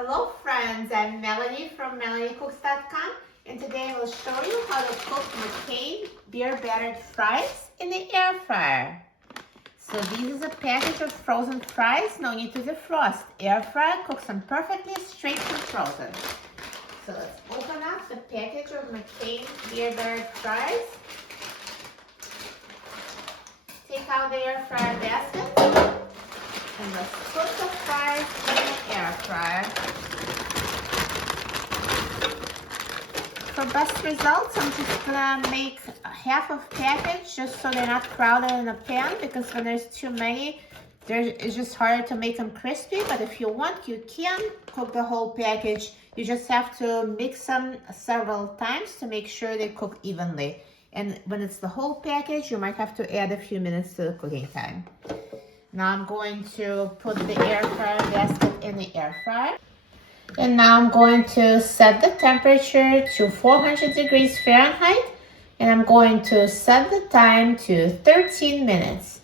Hello friends, I'm Melanie from MelanieCooks.com, and today I will show you how to cook McCain Beer Battered Fries in the air fryer. So this is a package of frozen fries, no need to defrost. Air fryer cooks them perfectly straight from frozen. So let's open up the package of McCain Beer Battered Fries. Take out the air fryer basket. And let's put the fries in the air fryer. For best results, I'm just gonna make half of package just so they're not crowded in the pan, because when there's too many, it's just harder to make them crispy. But if you want, you can cook the whole package. You just have to mix them several times to make sure they cook evenly. And when it's the whole package, you might have to add a few minutes to the cooking time. Now I'm going to put the air fryer basket in the air fryer. And now I'm going to set the temperature to 400 degrees Fahrenheit. And I'm going to set the time to 13 minutes.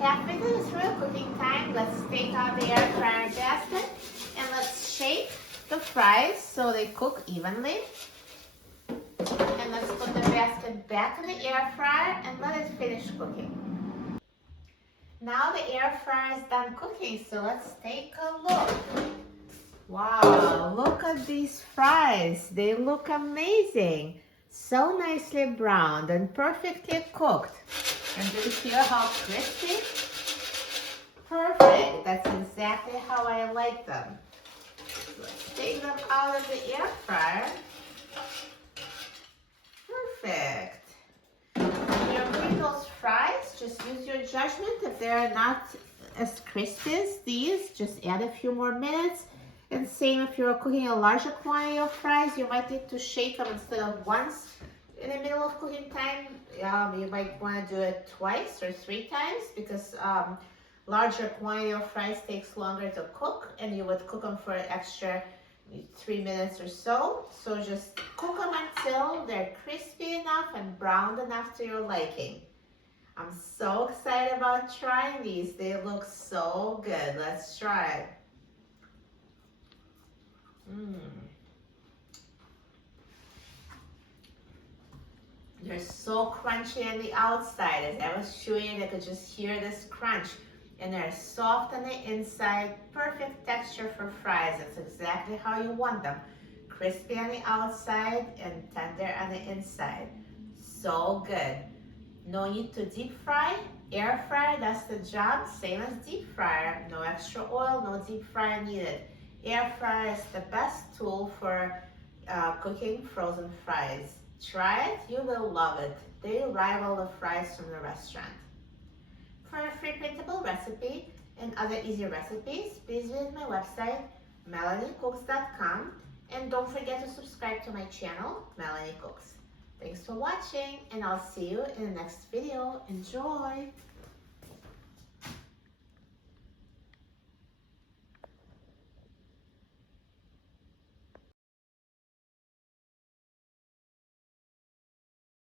Halfway through cooking time, let's take out the air fryer basket and let's shake the fries so they cook evenly. And let's put the basket back in the air fryer and let it finish cooking. Now the air fryer is done cooking, so let's take a look. Wow, look at these fries. They look amazing. So nicely browned and perfectly cooked. And do you hear how crispy? Perfect. That's exactly how I like them. Let's take them out of the air fryer. Perfect. When you're doing those fries, just use your judgment. If they're not as crispy as these, just add a few more minutes. And same if you're cooking a larger quantity of fries, you might need to shake them instead of once in the middle of cooking time. You might want to do it twice or 3 times, because larger quantity of fries takes longer to cook, and you would cook them for an extra 3 minutes or so. So just cook them until they're crispy enough and browned enough to your liking. I'm so excited about trying these. They look so good. Let's try it. They're so crunchy on the outside. As I was chewing it, I could just hear this crunch. And they're soft on the inside, perfect texture for fries. That's exactly how you want them. Crispy on the outside and tender on the inside. So good. No need to deep fry. Air fryer does the job, same as deep fryer. No extra oil, no deep fryer needed. Air fryer is the best tool for cooking frozen fries. Try it, you will love it. They rival the fries from the restaurant. For a free printable recipe and other easy recipes, please visit my website, MelanieCooks.com, and don't forget to subscribe to my channel, Melanie Cooks. Thanks for watching, and I'll see you in the next video. Enjoy!